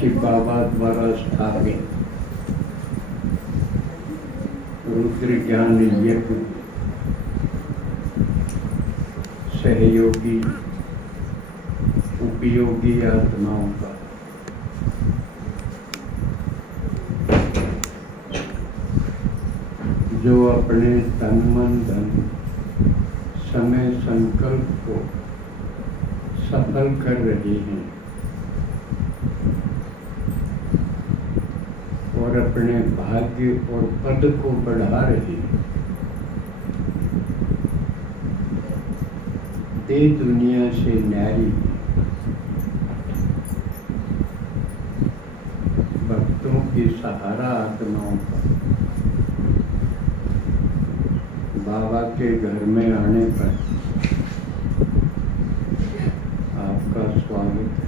शिव बाबा द्वारा स्थापित रुद्र ज्ञान यज्ञ सहयोगी उपयोगी आत्माओं का जो अपने तन मन धन समय संकल्प को सफल कर रहे हैं और अपने भाग्य और पद को बढ़ा रहे हैं। देश दुनिया से न्यारी भक्तों की सहारा आत्माओं का बाबा के घर में आने पर आपका स्वागत है।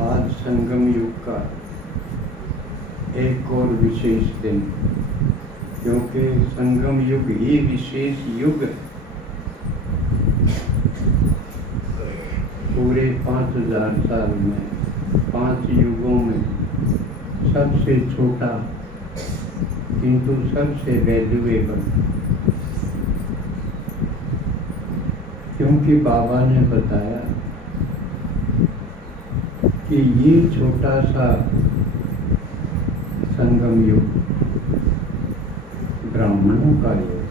आज संगम युग का एक और विशेष दिन, क्योंकि संगम युग ही विशेष युग है। पूरे 5000 साल में 5 युगों में सबसे छोटा किंतु सबसे वैल्यूएबल, क्योंकि बाबा ने बताया कि ये छोटा सा संगम युग ब्राह्मणों का युग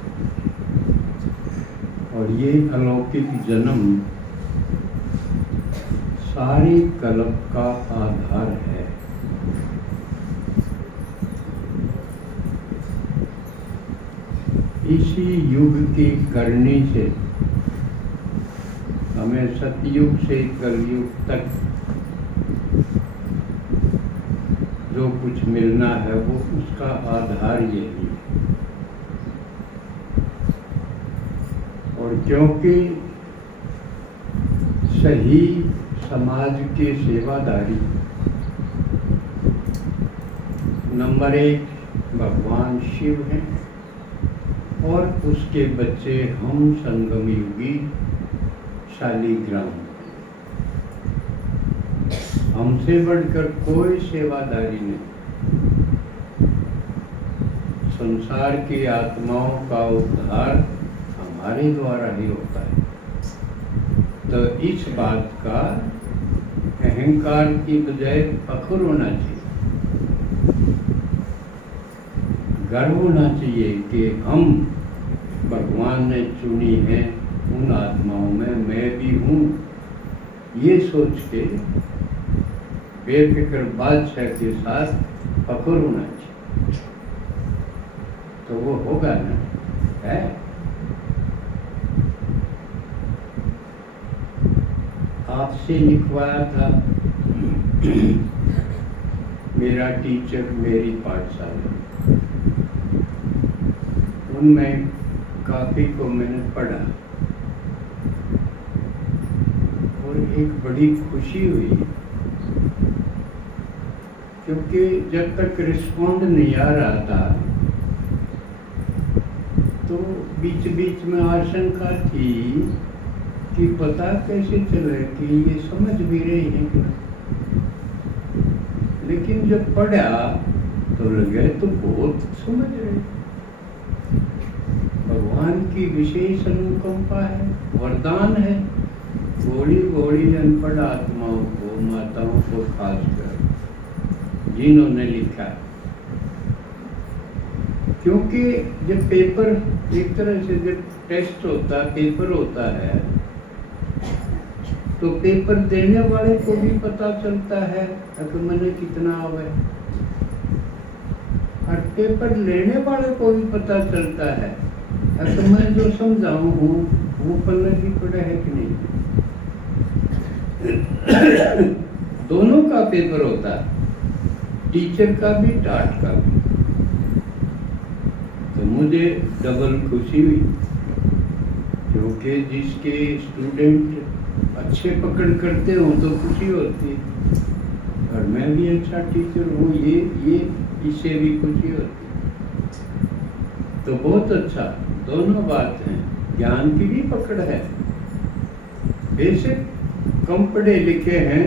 और ये अलौकिक जन्म सारी कल्प का आधार है। इसी युग की करनी से हमें सतयुग से कलयुग तक जो कुछ मिलना है वो उसका आधार यही है। और क्योंकि सही समाज के सेवादारी नंबर 1 भगवान शिव हैं और उसके बच्चे हम संगम युगी शालिग्राम। हमसे बढ़कर कोई सेवादारी नहीं। संसार की आत्माओं का उद्धार हमारे द्वारा ही होता है। तो इस बात का अहंकार की बजाय फख्र होना चाहिए, गर्व होना चाहिए कि हम भगवान ने चुनी है, उन आत्माओं में मैं भी हूँ। ये सोच के बेफिक्र बादशाह के साथ फख्र होना चाहिए, तो वो होगा ना। है आपसे लिखवाया था मेरा टीचर मेरी पाठशाला, उनमें काफी को मैंने पढ़ा और एक बड़ी खुशी हुई, क्योंकि जब तक रिस्पॉन्ड नहीं आ रहा था तो बीच बीच में आशंका थी कि पता कैसे चले कि ये समझ भी रहे हैं कि नहीं। लेकिन जब पढ़ा तो लगे तो बहुत समझ रहे। भगवान की विशेष अनुकंपा है, वरदान है। बड़ी बड़ी अनपढ़ आत्माओं को, माताओं को खासकर जिन्होंने लिखा, क्योंकि जब पेपर एक तरह से जब टेस्ट होता पेपर होता है तो पेपर देने वाले को भी पता चलता है कि मैंने कितना आवे, और पेपर लेने वाले को भी पता चलता है कि मैं जो समझाऊं हूँ वो पल्ले भी पड़ा है कि नहीं। दोनों का पेपर होता है, टीचर का भी टाट का भी। तो मुझे डबल खुशी हुई, क्योंकि जिसके स्टूडेंट अच्छे पकड़ करते हो तो खुशी होती है, और मैं भी अच्छा टीचर हूँ, ये इससे भी खुशी होती है। तो बहुत अच्छा, दोनों बात हैं। ज्ञान की भी पकड़ है बेशक कम पढ़े लिखे हैं,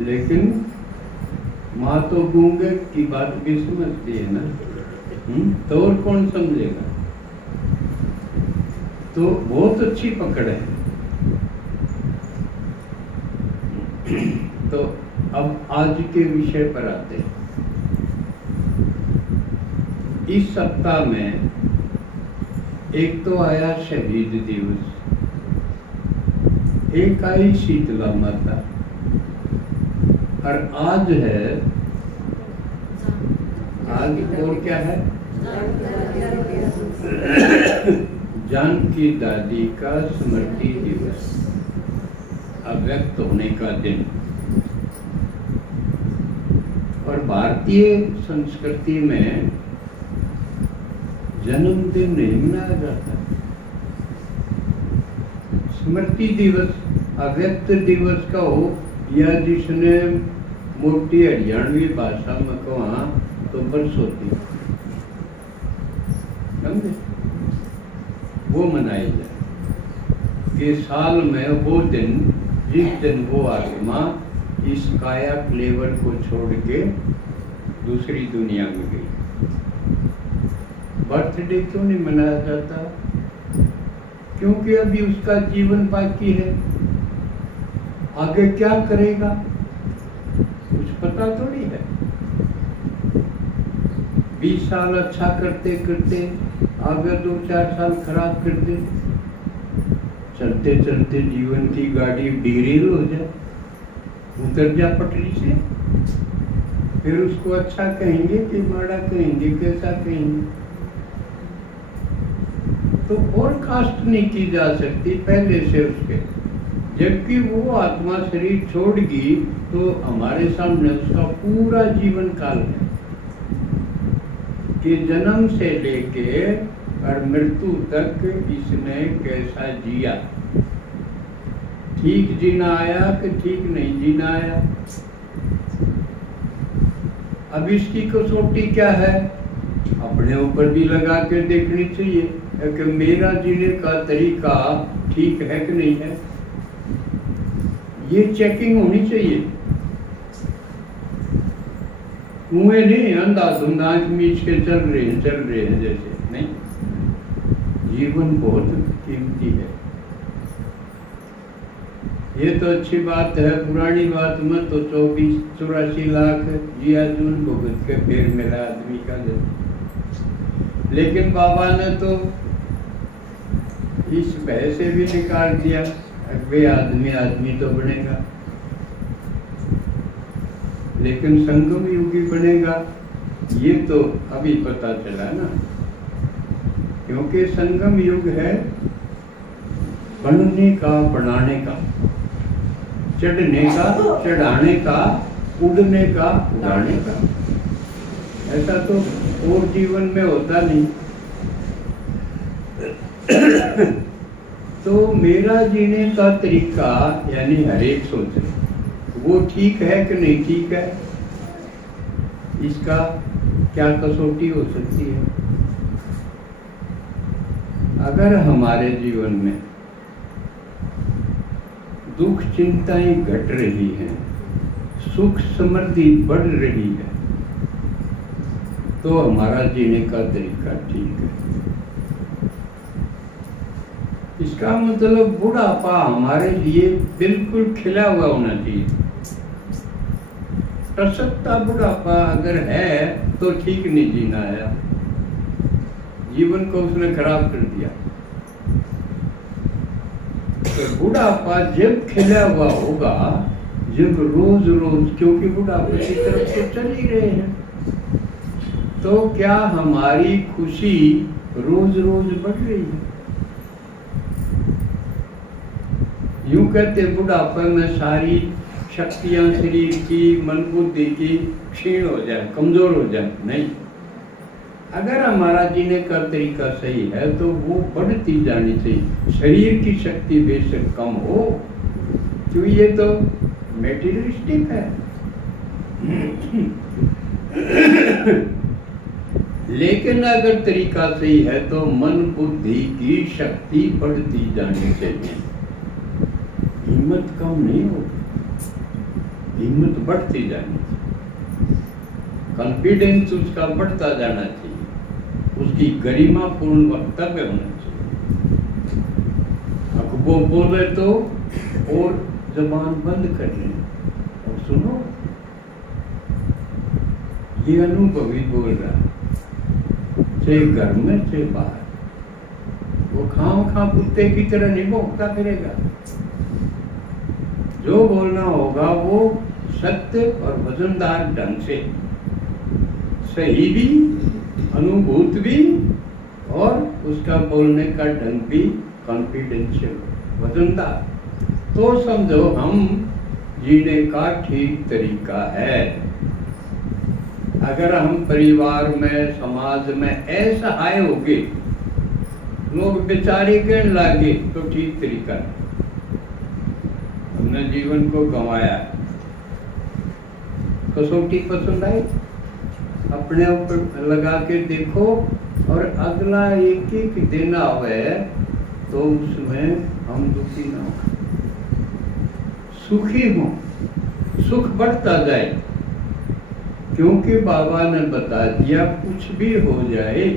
लेकिन माँ तो गूंगे की बात भी समझती है ना। तो और कौन समझेगा? तो बहुत अच्छी पकड़ है। तो अब आज के विषय पर आते हैं। इस सप्ताह में एक तो आया शहीद दिवस, एक आई शीतला माता, और आज है, आज और क्या है? जानकी दादी का स्मृति दिवस, अव्यक्त होने का दिन। और भारतीय संस्कृति में जन्मदिन नहीं मनाया जाता। स्मृति दिवस अव्यक्त दिवस का हो, या जिसने मोटी हरियाणवी भाषा में कहा तो बरसोती, समझे, वो मनाई जाए कि साल में वो दिन, जिस दिन वो आत्मा इस काया क्लेवर को छोड़ के दूसरी दुनिया में गई। बर्थडे क्यों नहीं मनाया जाता? क्योंकि अभी उसका जीवन बाकी है, आगे क्या करेगा कुछ पता थोड़ी है। 20 साल अच्छा करते करते आगे 2-4 साल खराब कर दे, चलते चलते जीवन की गाड़ी डिरेल हो जाए, उतर जा पटरी से, फिर उसको अच्छा कहेंगे कि माड़ा कहेंगे, कैसा कहेंगे? तो और कास्ट नहीं की जा सकती पहले से उसके, जबकि वो आत्मा शरीर छोड़गी तो हमारे सामने उसका पूरा जीवन काल है कि जन्म से लेके और मृत्यु तक इसने कैसा जिया, ठीक जीना आया कि ठीक नहीं जीना आया। अब इसकी कसौटी क्या है? अपने ऊपर भी लगा के देखनी चाहिए कि मेरा जीने का तरीका ठीक है कि नहीं है। ये चेकिंग होनी चाहिए। कुएं नहीं अंधा आंख मीच के चल रहे हैं जैसे, नहीं। जीवन बहुत कीमती है। ये तो अच्छी बात है, पुरानी बात में तो 24-84 लाख जिया जून भुगत के फिर मिला आदमी का दिन। लेकिन बाबा ने तो इस भय से भी निकाल दिया, वे आदमी तो बनेगा, लेकिन संगम युगी बनेगा, ये तो अभी पता चला ना। क्योंकि संगम युग है बनने का, बनाने का, चढ़ने का, चढ़ाने का, उड़ने का, उड़ाने का। ऐसा तो और जीवन में होता नहीं। तो मेरा जीने का तरीका यानी हर एक सोचे वो ठीक है कि नहीं ठीक है, इसका क्या कसौटी हो सकती है? अगर हमारे जीवन में दुख चिंताएं घट रही हैं, सुख समृद्धि बढ़ रही है, तो हमारा जीने का तरीका ठीक है। इसका मतलब बुढ़ापा हमारे लिए बिल्कुल खिला हुआ होना चाहिए। टसकता बुढ़ापा अगर है तो ठीक नहीं जीना आया, जीवन को उसने खराब कर दिया। तो बुढ़ापा जब खिला हुआ होगा, जब रोज रोज, क्योंकि बुढ़ापे की तरफ तो चल ही रहे हैं, तो क्या हमारी खुशी रोज रोज बढ़ रही है? यूं कहते बुढ़ापे में सारी शक्तियां शरीर की, मन बुद्धि की क्षीण हो जाए, कमजोर हो जाए। नहीं, अगर हमारा जीने का तरीका सही है तो वो बढ़ती जानी चाहिए। शरीर की शक्ति बेशक कम हो, क्योंकि ये तो मेटीरियलिस्टिक है, लेकिन अगर तरीका सही है तो मन बुद्धि की शक्ति बढ़ती जानी चाहिए। हिम्मत कम नहीं होती, हिम्मत बढ़ती जानी चाहिए, कॉन्फिडेंस उसका बढ़ता जाना चाहिए, उसकी गरिमापूर्ण वक्तव्य होना चाहिए। अब वो बोले तो और जबान बंद कर लें और सुनो, ये अनुभवी बोल रहा है, चाहे घर में चाहे बाहर, वो खाम कुत्ते की तरह नहीं भौंकता फिरेगा। जो बोलना होगा वो सत्य और वजनदार ढंग से, सही भी, अनुभूत भी, और उसका बोलने का ढंग भी कॉन्फिडेंशियल, वजनदार, तो समझो हम जीने का ठीक तरीका है। अगर हम परिवार में, समाज में ऐसा आए होगे, लोग बेचारे कहने लगे, तो ठीक तरीका है। हमने जीवन को गंवाया। कसौटी पसंद आई, अपने ऊपर लगा के देखो, और अगला एक एक दिन आवे तो उसमें हम दुखी ना हो, सुखी हो, सुख बढ़ता जाए। क्योंकि बाबा ने बता दिया, कुछ भी हो जाए,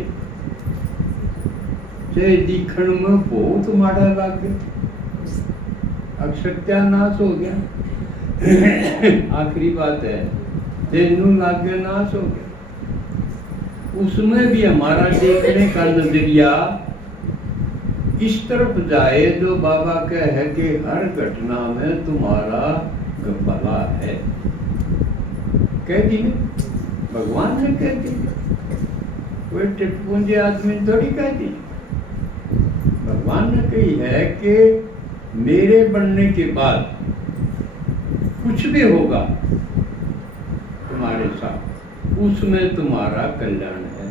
चाहे दिखण में बहुत माड़ा लागे, अक्षत्यानाश हो गया, आखिरी बात है, तेनू लागे नाश हो गया। उसमें भी हमारा देखने का नजरिया इस तरफ जाए जो बाबा कहे कि हर घटना में तुम्हारा भला है। कह दी, भगवान ने कह दी, कोई टिटपुंजे आदमी थोड़ी कह दी। भगवान ने कही है कि मेरे बनने के बाद कुछ भी होगा तुम्हारे साथ, उसमें तुम्हारा कल्याण है।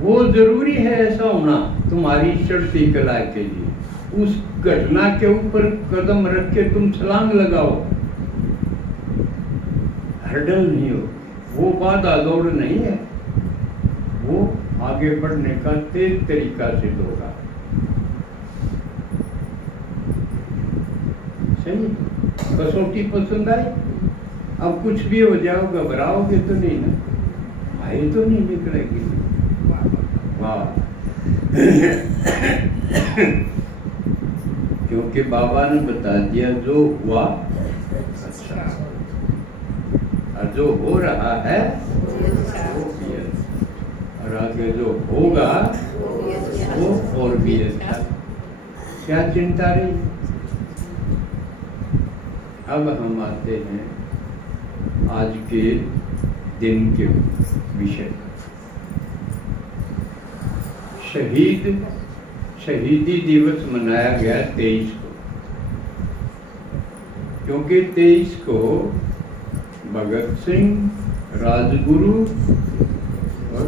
वो जरूरी है ऐसा होना तुम्हारी चढ़ती कला के लिए। उस घटना के ऊपर कदम रख के तुम छलांग लगाओ, हर्डल नहीं हो, वो बाधा दौड़ नहीं है, वो आगे बढ़ने का तेज तरीका सिद्ध होगा। सही, कसौटी पसंद आई। अब कुछ भी हो जाओ, घबराओगे तो नहीं ना, भाई तो नहीं निकलेगी। वाह क्योंकि बाबा ने बता दिया, जो हुआ अच्छा, और जो हो रहा है वो भी अच्छा, और आगे जो होगा वो और भी अच्छा। क्या चिंता रही। अब हम आते हैं आज के दिन के विषय। शहीदी दिवस मनाया गया 23 को, क्योंकि 23 को भगत सिंह, राजगुरु और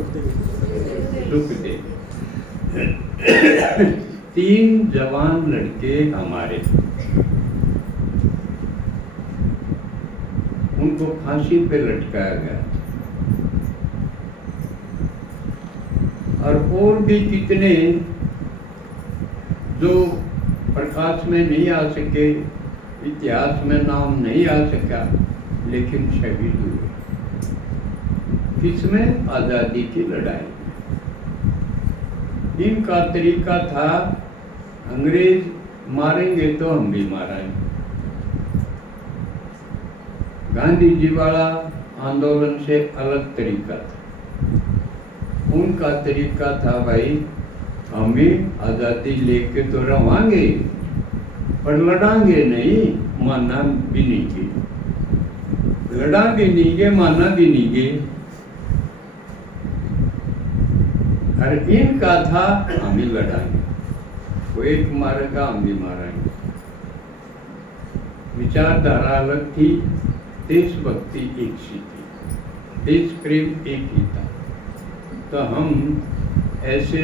सुखदेव, 3 जवान लड़के हमारे, उनको फांसी पे लटकाया गया। और भी कितने जो प्रकाश में नहीं आ सके, इतिहास में नाम नहीं आ सका, लेकिन शहीद हुए। किसमें? आजादी की लड़ाई। इनका तरीका था, अंग्रेज मारेंगे तो हम भी मारेंगे। गांधी जी वाला आंदोलन से अलग तरीका था। उनका तरीका था, भाई हमें आजादी लेके तो रवांगे, पर लड़ांगे नहीं, मानना भी नहीं गे, लड़ा भी नहीं गे, मानना भी नहीं गे। और इनका था, हम ही लड़ाएंगे, वो एक मारेगा हम भी मारेंगे। विचारधारा अलग थी, देशभक्ति एक सी थी, देश प्रेम एक ही था। तो हम ऐसे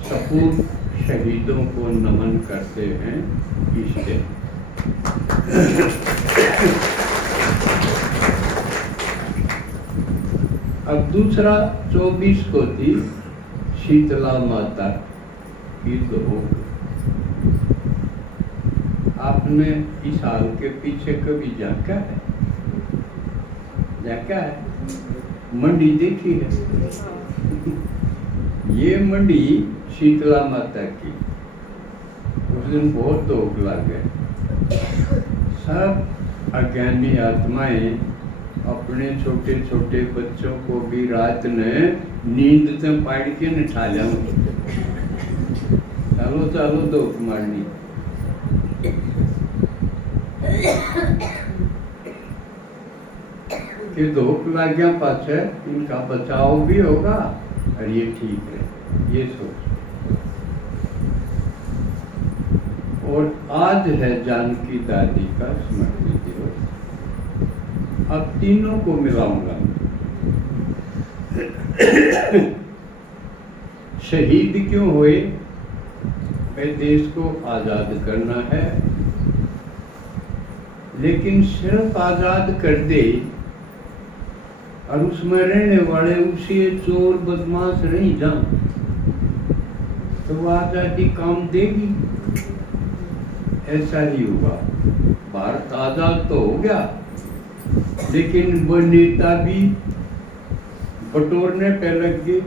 सपूत शहीदों को नमन करते हैं इस दिन। अब दूसरा 24 को थी शीतला माता की दोहक। आपने इस हाल के पीछे कभी झांका है? झांका है? मंडी देखी है? ये मंडी शीतला माता की, उस दिन बहुत धोख लग गए। सब अज्ञानी आत्माएं अपने छोटे छोटे बच्चों को भी रात ने नींद से पाड़ के न ठा जाऊं, चलो चलो धोख मारनी। कि धोख लग गया पाछे इनका बचाव भी होगा और ये ठीक है, ये सोच। और आज है जानकी दादी का स्मृति दिवस। अब तीनों को मिलाऊंगा। शहीद क्यों हुए? भाई देश को आजाद करना है, लेकिन सिर्फ आजाद कर दे और उसमें रहने वाले उसी चोर बदमाश नहीं जान, तो वो आजादी काम देगी? ऐसा ही हुआ। भारत आजाद तो हो गया, लेकिन वो नेता भी बटोरने पे लग गए,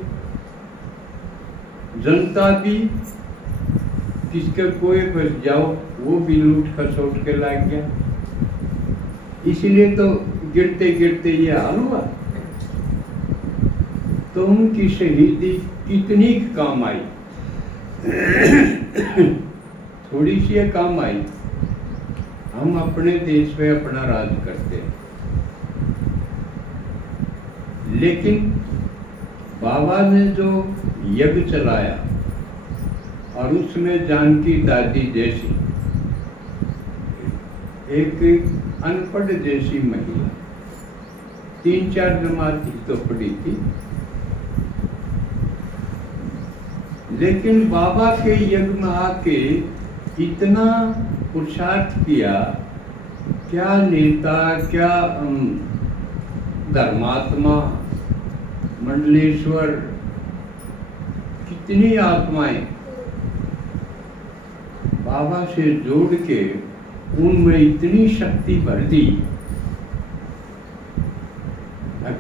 जनता भी किसके कोई बस जाओ वो भी लूट खसोट के लाग गया। इसलिए तो गिरते गिरते ये हाल हुआ। तो उनकी शहीदी कितनी काम आई? थोड़ी सी काम आई। हम अपने देश में अपना राज करते हैं, लेकिन बाबा ने जो यज्ञ चलाया और उसमें जानकी दादी जैसी एक अनपढ़ जैसी महिला 3-4 जमात तो पढ़ी थी, लेकिन बाबा के यज्ञ में आके इतना पुरुषार्थ किया। क्या नेता, क्या धर्मात्मा, मंडलेश्वर, कितनी आत्माएं बाबा से जोड़ के उनमें इतनी शक्ति भर दी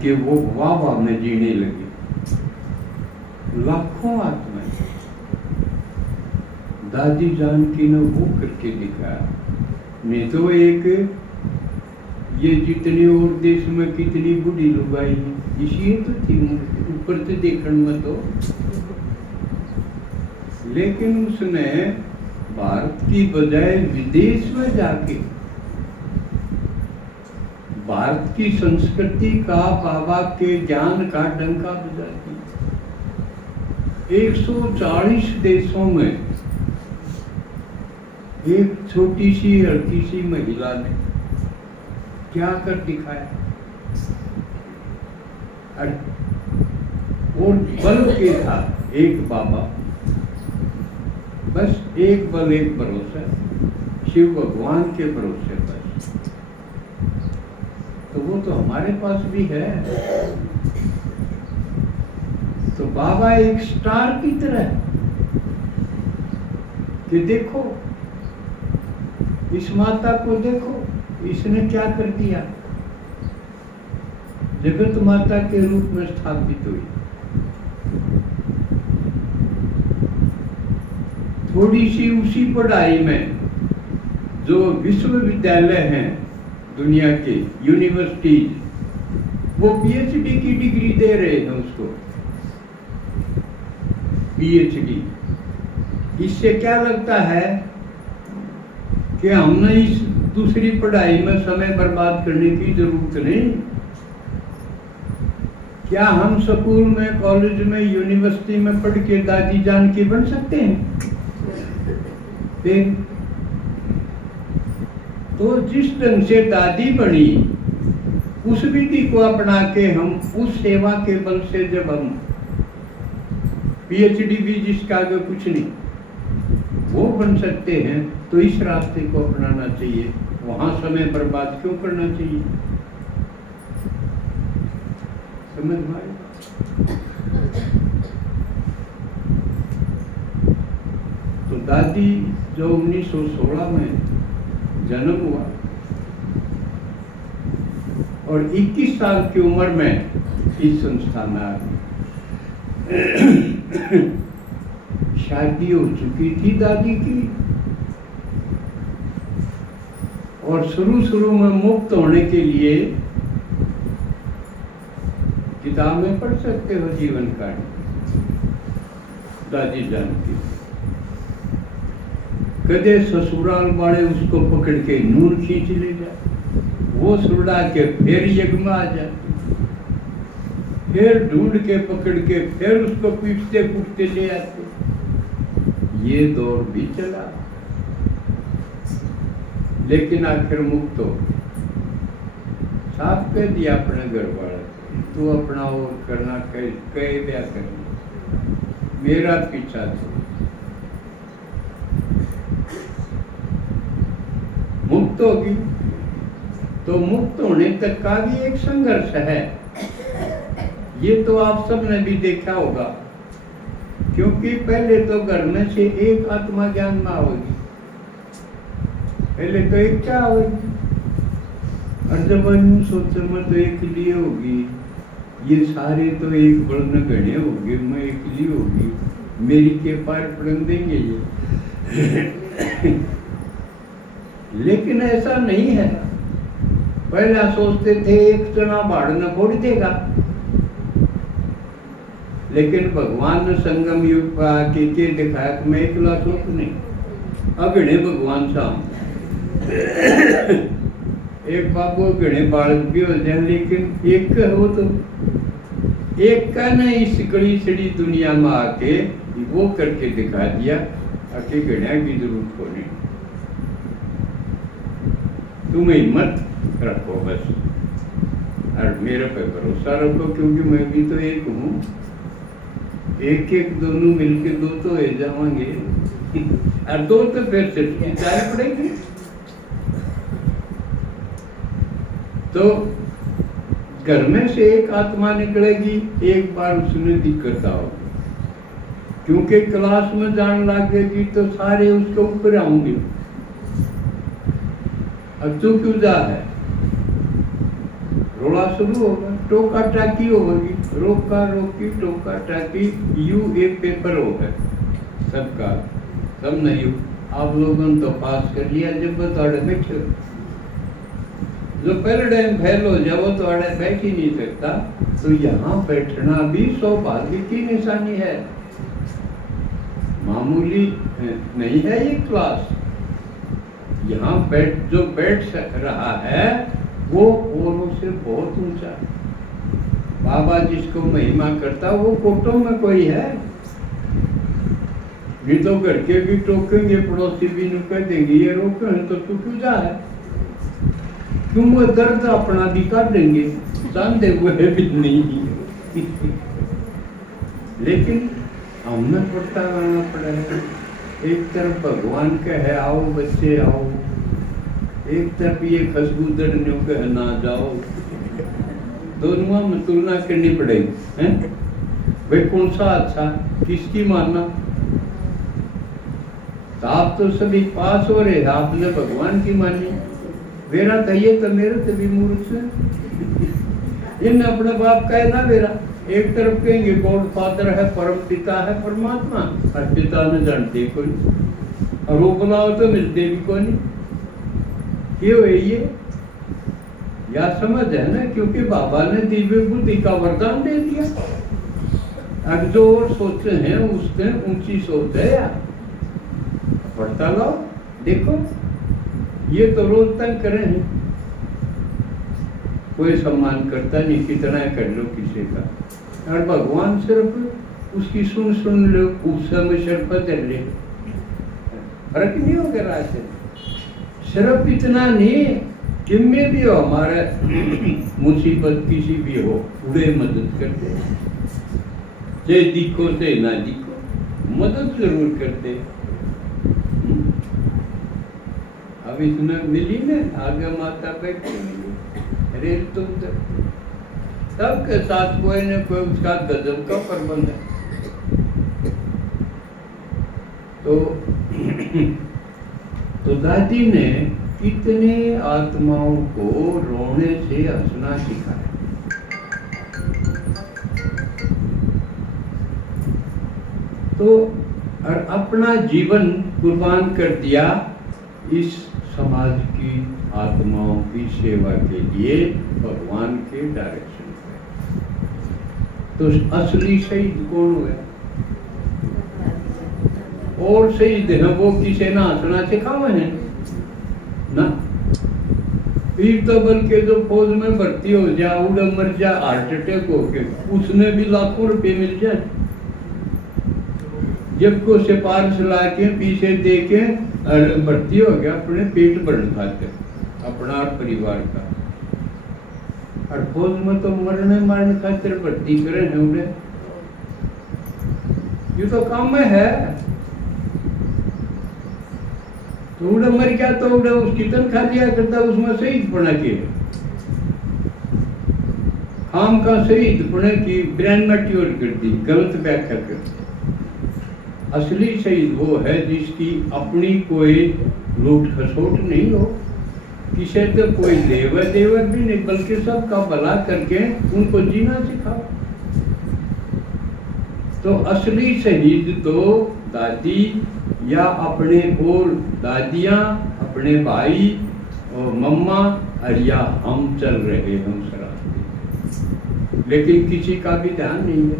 कि वो बाबा में जीने लगे। लाखों आत्माएं दादी जानकी ने वो करके दिखाया। नहीं तो एक ये जितने और देश में कितनी बुढ़ी लुगाई इसी तो थी ऊपर से देखने में तो, लेकिन उसने भारत की बजाय विदेश में जाके भारत की संस्कृति का, बाबा के ज्ञान का डंका बजा दिया। 140 देशों में एक छोटी सी हल्की सी महिला ने क्या कर दिखाया। और बल के था एक बाबा, बस एक बल, एक भरोसा, शिव भगवान के भरोसे बस। तो वो तो हमारे पास भी है। तो बाबा एक स्टार की तरह कि देखो इस माता को, देखो इसने क्या कर दिया, जगत माता के रूप में स्थापित हुई। थोड़ी सी उसी पढ़ाई में जो विश्वविद्यालय हैं दुनिया के, यूनिवर्सिटीज, वो पीएचडी की डिग्री दे रहे हैं उसको, पीएचडी। इससे क्या लगता है कि हमने इस दूसरी पढ़ाई में समय बर्बाद करने की जरूरत नहीं। क्या हम स्कूल में, कॉलेज में, यूनिवर्सिटी में पढ़ के दादी जानकी बन सकते हैं? तो जिस ढंग से दादी बनी, उस विधि को अपना के हम उस सेवा के बल से, जब हम पीएचडी भी जिसका आगे कुछ नहीं, वो बन सकते हैं, तो इस रास्ते को अपनाना चाहिए। वहां समय बर्बाद क्यों करना चाहिए? समझ में आए? तो दादी जो 1916 में जन्म हुआ और 21 साल की उम्र में इस संस्था में आ गई। शादी हो चुकी थी दादी की और शुरू में मुक्त होने के लिए किताबें पढ़ सकते हो जीवन कहानी दादी जानती। कदे ससुराल वाले उसको पकड़ के नूर खींच ले जाए, वो सुलड़ा के फिर यज्ञ में आ जाए, फिर ढूंढ के पकड़ के फिर उसको पीटते कूटते ले आते। ये दौर भी चला, लेकिन आखिर मुक्त हो। साफ कह दिया अपने घर वाले, तू अपना और करना कहे ब्याह करना, मेरा पीछा छोड़। मुक्त होगी तो मुक्त होने तक का भी एक संघर्ष है। ये तो आप सब ने भी देखा होगा, क्योंकि पहले तो घर में से एक आत्मा ज्ञान में होगी, पहले तो एक क्या होगी, और जब सोचे मैं तो एक लिए होगी, ये सारे तो एक बड़न गणे होंगे, मैं एक लिए होगी, मेरी के पार पड़न देंगे ये। लेकिन ऐसा नहीं है। पहला सोचते थे एक जना भाड़ न फोड़ देगा, लेकिन भगवान ने संगम युग पर आके के दिखाया कि मैं एकला सोच नहीं, अगणे भगवान साम। एक बाबू गणे बालक भी हो जाए, लेकिन एक हो तो एक का न इस कड़ी सड़ी दुनिया में आके वो करके दिखा दिया, आके गणा की जरूरत को नहीं। तुम हिम्मत रखो बस, और मेरे पे भरोसा रखो, क्योंकि मैं भी तो एक हूँ। एक एक दोनों मिलके दो तो हो जाएंगे, और दो तो फिर से चाय पड़ेगी। तो घर में से एक आत्मा निकलेगी, एक बार उसने दिक्कत आओ, क्योंकि क्लास में जान लगेगी तो सारे उसके ऊपर आऊंगे। अब तू क्यों जा है, रोला शुरू होगा, टोका टाकी होगी, रोका रोकी टोका टाकी, यू एक पेपर होगा सबका, सब नहीं। आप लोगों ने तो पास कर लिया, जब बताड़े बैठे जो पहले टाइम फेल हो जाओ तो अड़े बैठ ही नहीं सकता। तो यहाँ बैठना भी सौभाग्य की निशानी है, मामूली नहीं है ये क्लास। यहाँ जो बैठ रहा है वो औरों से बहुत ऊंचा। बाबा जिसको महिमा करता वो फोटो में कोई है, ये तो घर के भी टोकेंगे, पड़ोसी भी नु कह देंगे ये रोके हैं तो तू क्यों जा है, क्यों वो दर्द अपना दिखा देंगे, जानते हुए भी नहीं। लेकिन हमें पड़ता रहना पड़ेगा। एक तरफ भगवान का है आओ बच्चे आओ, एक तरफ ये खसबूदड़ के है ना जाओ, दोनों में तुलना करनी पड़ेगी हैं? भाई कौन सा अच्छा, किसकी मानना? तो आप तो सभी पास हो रहे, आपने भगवान की मानी, मेरा कहिए तो मेरे से भी मूर्ख से इन अपने बाप का है ना मेरा। एक तरफ कहेंगे गॉड फादर है, परम पिता है परमात्मा, और पिता ने जानते कोई, और वो बुलाओ तो मिलते भी कोई नहीं। क्यों है ये? या समझ है ना, क्योंकि बाबा ने दिव्य बुद्धि का वरदान दे दिया। अब जो और सोचे हैं उसने ऊंची सोच है यार, पढ़ता लाओ देखो, ये तो रोज तक करे हैं, कोई सम्मान करता नहीं, कितना कर लो किसी का, और भगवान सिर्फ उसकी सुन लो, उस समय सिर पर चल ले, फर्क नहीं होगा राज से। सिर्फ इतना नहीं, जिम्मे भी हो हमारा मुसीबत किसी भी हो, पूरे मदद करते, चाहे दिखो चाहे ना दिखो, मदद जरूर करते। अब इसमें मिली ना, आगे माता बैठी मिली, रेल तुम सबके साथ कोई न कोई उसका गजब का प्रबंध है। तो दादी ने कितने आत्माओं को रोने से हंसना सिखाया। तो और अपना जीवन कुर्बान कर दिया इस समाज की आत्माओं की सेवा के लिए, भगवान के डायरेक्शन पे। तो असली शहीद कौन हुआ? और शहीद है वो किसे ना हंसना सिखावे हैं ना। फिर तो बल्कि जो फौज में भर्ती हो जा, उड़ मर जा, हार्ट अटैक हो के, उसने भी लाखों रुपए मिल जाए। जब को सिफारिश ला के पीछे दे के भर्ती हो गया, अपने पेट भरने खाते अपना और परिवार का। और फौज में तो मरने खातिर भर्ती करे हैं उन्हें। ये तो काम में है। तो उड़ा मर गया तो उड़ा उसकी तनख्वाह दिया करता, उसमें शहीद बना के खाम का शहीद बने की ब्रेन मैट्योर कर दी, गलत व्याख्या कर दी। असली शहीद वो है जिसकी अपनी कोई लूट खसोट नहीं हो, किसी से कोई लेवर देवर भी नहीं, बल्कि सबका भला करके उनको जीना सिखाओ। तो असली शहीद तो दादी या अपने और दादियाँ, अपने भाई और मम्मा और या हम चल रहे हम रास्ते। लेकिन किसी का भी ध्यान नहीं है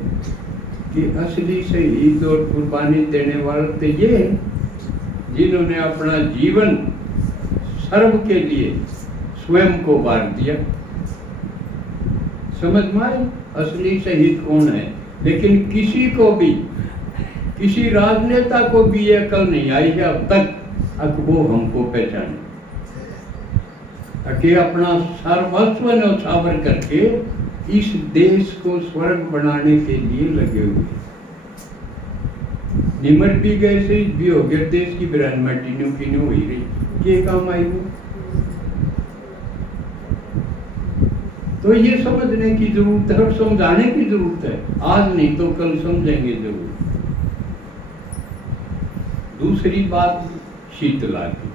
कि असली शहीद और कुर्बानी देने वाले तो ये जिन्होंने अपना जीवन सर्व के लिए स्वयं को बांट दिया। समझ में आई असली शहीद कौन है? लेकिन किसी को भी, किसी राजनेता को भी ये अकल नहीं आई है अब तक वो हमको पहचाने कि अपना सर्वस्व न्यौछावर करके इस देश को स्वर्ग बनाने के लिए लगे हुए। निमर भी गए से भी हो गया, देश की ब्रांड की नहीं हुई रही, ये काम आई वो। तो ये समझने की जरूरत है और समझाने की जरूरत है। आज नहीं तो कल समझेंगे जरूर। दूसरी बात शीतला की,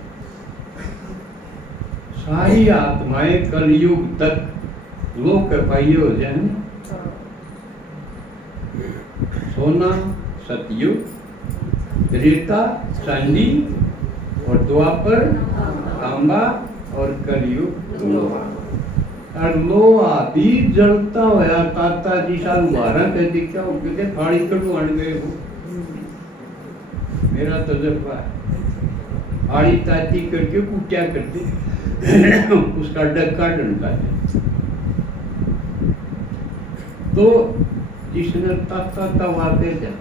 सारी आत्माएं कलयुग तक लोक पाइये हो जाए। सोना सतयुग, त्रेता चांदी और द्वापर तांबा और कलयुग लोहा। और लोहा भी जलता हुआ ताता जी साल 12 के दिखा कहते फाड़ी कटवान गए हो। मेरा तजर्बा है, फाड़ी ताती करके क्या करते उसका डक्का ढंकाते। तो जिसने ताता तवाते थे,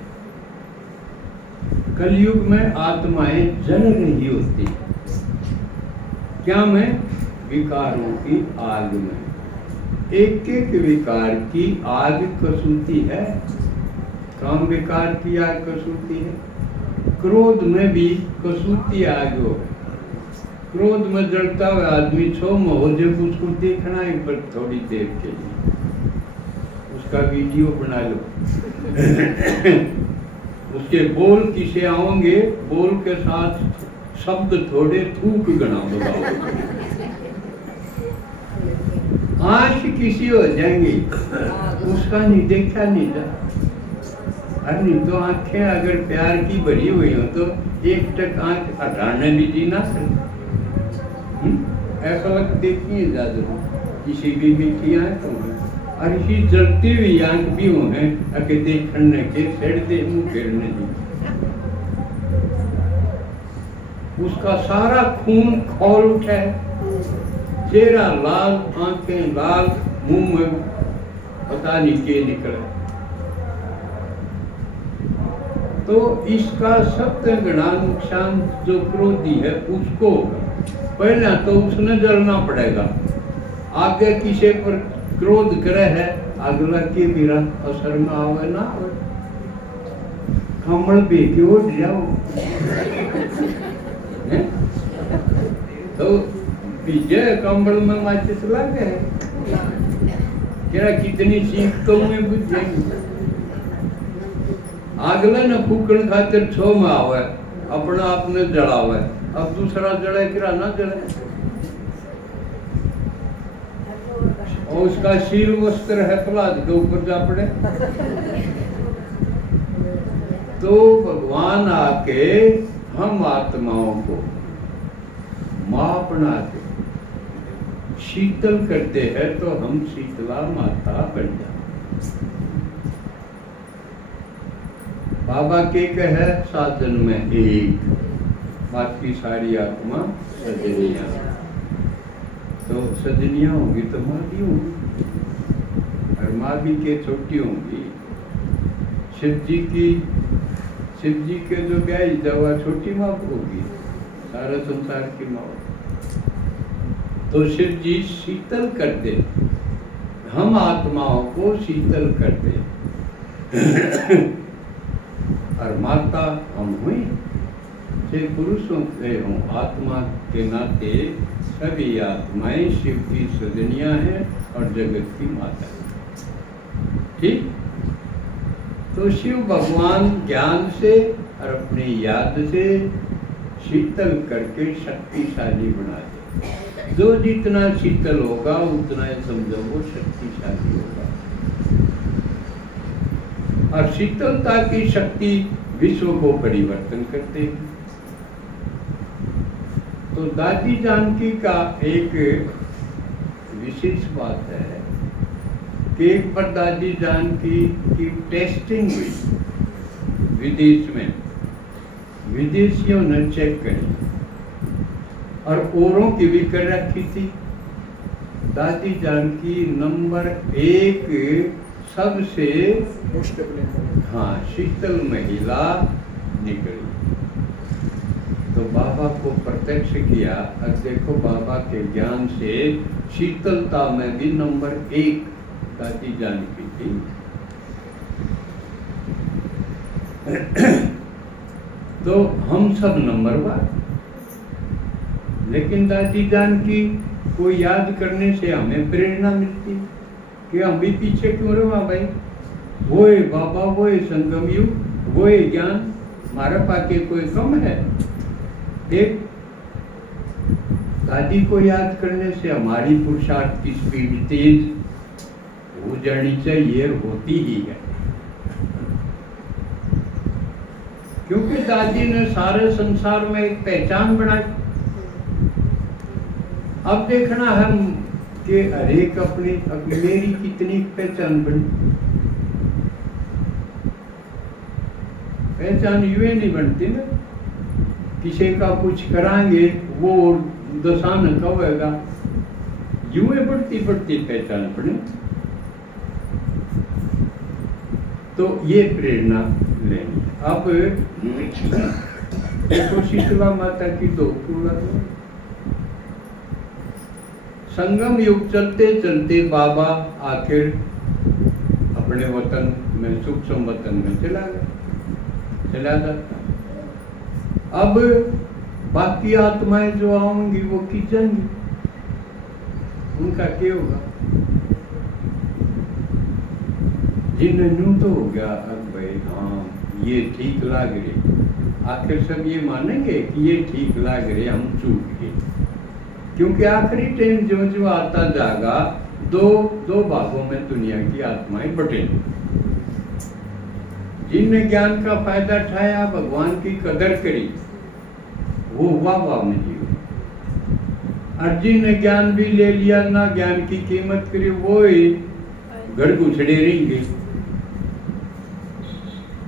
कलयुग में आत्माएं जल रही होती, क्या में? विकारों की आग में। एक एक विकार की आग कसूती है। काम विकार की आग कसूती है। क्रोध में भी कसूती आग हो। क्रोध में जलता हुआ आदमी छो में हो जब उसको देखना है पर थोड़ी देर के लिए, उसका वीडियो बना लो। उसके बोल किसे आओगे, बोल के साथ शब्द थोड़े थूक गना दबाओ। आंख किसी हो जाएंगी, उसका नहीं देखा नहीं था। अरे नहीं तो आंखें अगर प्यार की भरी हुई हो तो एक टक आंख हटाने भी जी ना सकते। ऐसा लग देखिए ज्यादा किसी भी मीठी आंख होगी और इसी जलती हुई आंख भी होंगे अके देखने के सेड़ दे मुंह फेरने दी, उसका सारा खून खौल उठे, चेहरा लाल, आंखें लाल, मुंह में पता नहीं के निकले। तो इसका सबसे बड़ा नुकसान जो क्रोधी है उसको होगा। पहले तो उसने जलना पड़ेगा। आगे किसी पर क्रोध करे है, अगला के मेरा असर में आवे ना आवे, कमल बेके उठ जाओ। तो विजय कंबल में माचिस लगे, क्या कितनी सीख तो में बुझ जाएंगे। अगला न फूकण खातिर छो में आवे अपना आपने जड़ा हुआ है, अब दूसरा जड़े किरा ना जड़े। और उसका शील वस्त्र है प्रहलाद के ऊपर जा पड़े। तो भगवान आके हम आत्माओं को माँ बना के शीतल करते हैं, तो हम शीतला माता बन जाते। बाबा के कहे साधन में एक, बाकी सारी आत्मा सजनिया। तो सजनिया होंगी तो माँ भी होंगी, और माँ भी के छोटी होंगी। शिव जी के जो ब्याह दवा छोटी माँ होगी, सारा संसार की माँ। तो शिव जी शीतल करते, हम आत्माओं को शीतल करते। और माता हम हुई, चाहे पुरुषों से हों, आत्मा के नाते सभी आत्माएं शिव की सजनियां हैं और जगत की माता है। ठीक। तो शिव भगवान ज्ञान से और अपनी याद से शीतल करके शक्तिशाली बना दे। जो जितना शीतल होगा उतना ही समझो वो शक्तिशाली होगा। और शीतलता की शक्ति विश्व को परिवर्तन करते हैं। तो दादी जानकी का एक विशेष बात है कि एक बार दादी जानकी की टेस्टिंग हुई विदेश में, विदेशियों ने चेक करी और औरों की भी कर रखी थी। दादी जानकी नंबर 1 सबसे हाँ शीतल महिला निकली। तो बाबा को प्रत्यक्ष किया, और देखो बाबा के ज्ञान से शीतलता में भी नंबर 1 दादी जानकी थी। तो हम सब नंबर 1। लेकिन दादी जानकी को याद करने से हमें प्रेरणा मिलती कि हम भी पीछे क्यों रहा भाई। वो है बाबा, वो है संगम युग, वो है ज्ञान, हमारा पाके कोई कम है। एक दादी को याद करने से हमारी पुरुषार्थ की स्पीड तेज हो जानी चाहिए, होती ही है। क्योंकि दादी ने सारे संसार में एक पहचान बनाई। अब देखना हम कि हरेक अपनी मेरी कितनी पहचान बनी। पहचान यूं नहीं बनती ना, किसी का कुछ कराएंगे वो दशान कहेगा, यूं बढ़ती बढ़ती पहचान बने। तो ये प्रेरणा लेनी। अब देखो शीतला माता की 2 पूरा संगम युग चलते चलते बाबा आखिर अपने वतन में, सूक्ष्म वतन में चला जाता। अब बाकी आत्माएं जो आएंगी वो खींच जाएंगी, उनका क्या होगा। जिन्हें न्यू तो हो गया, अब भाई हाँ ये ठीक लग रही, आखिर सब ये मानेंगे कि ये ठीक लग रही, हम चूक गए। क्योंकि आखिरी टाइम जो जो आता जाएगा, दो भागों में दुनिया की आत्माएं बटेंगी। जिनने ज्ञान का फायदा उठाया, भगवान की कदर करी, वो वाह में जीव। और जिनने ज्ञान भी ले लिया, ना ज्ञान की कीमत करी, वो ही घर घुसड़े रहेंगे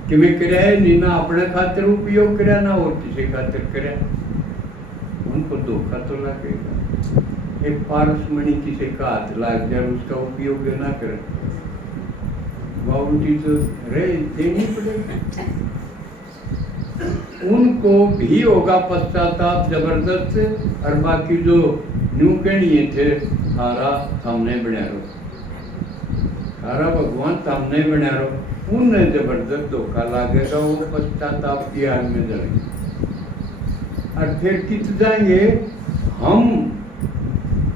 कि वे करे नहीं, ना अपने खातिर उपयोग करे, ना और किसी खातिर करे। उनको धोखा तो लगेगा। एक पारसमणि किसी का हाथ लाग जाए, उसका उपयोग ना करे, वाउंटी तो रहे देनी पड़ेगी। उनको भी होगा पश्चाताप जबरदस्त। और बाकी जो न्यू कहिए थे, सारा सामने बना रहो, सारा भगवान सामने बना रहो, उन्हें जबरदस्त धोखा लागेगा, वो पश्चाताप की आग में जलेंगे। और फिर कित जाएंगे हम।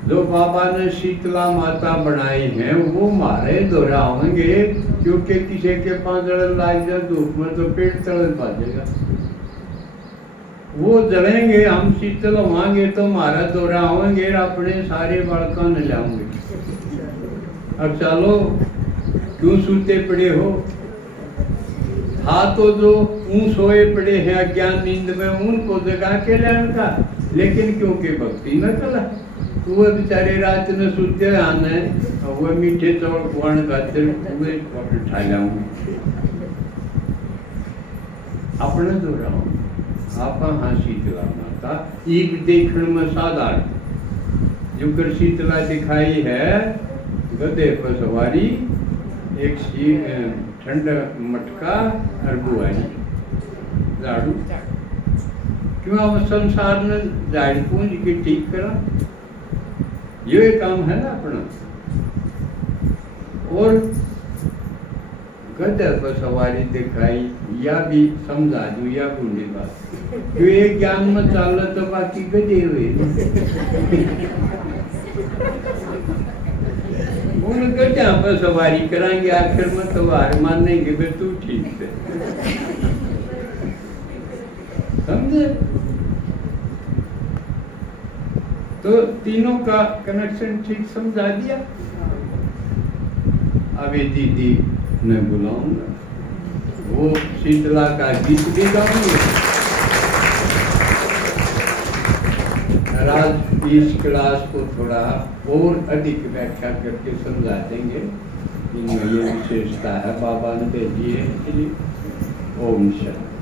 जो बाबा ने शीतला माता बनाई हैं वो मारे दोहराएंगे, क्योंकि किसी के 5 जड़ लाग जाए धूप में तो पेट तड़न भाजेगा। वो जलेंगे, हम शीतल होंगे तो हमारा दौरा होंगे, अपने सारे बालका न लाओगे। अब चलो, क्यों सूते पड़े हो? हाँ तो जो सोए पड़े हैं अज्ञान नींद में, उनको जगा के लाने का, लेकिन क्योंकि भक्ति न चला तो वो बेचारे रात में सूते आने, वो मीठे चौल खुआने खातिर वे उठा लाऊंगे अपना दौरा हो। आप हाँ शीतला माता एक देखने में साधारण, जो कर शीतला दिखाई है गधे पर सवारी, एक ठंडा मटका और बुआई झाड़ू। क्यों हम संसार में झाड़ पूंज के ठीक करा, ये काम है ना अपना। और गधे पर सवारी दिखाई या भी समझा दू या बूढ़ी बात, जो एक ज्ञान में चल तो बाकी गधे हुए उन गधा पर सवारी कराएंगे, आखिर में तो हार मानेंगे बे तू ठीक से, समझे? तो तीनों का कनेक्शन ठीक समझा दिया। अब ये दीदी मैं बुलाऊंगा, वो शीतला का गीत भी गाऊंगा। आज इस क्लास को थोड़ा और अधिक व्याख्या करके समझा देंगे, इनमें ये विशेषता है बाबा ने भेजी है इसलिए। ओम शांति।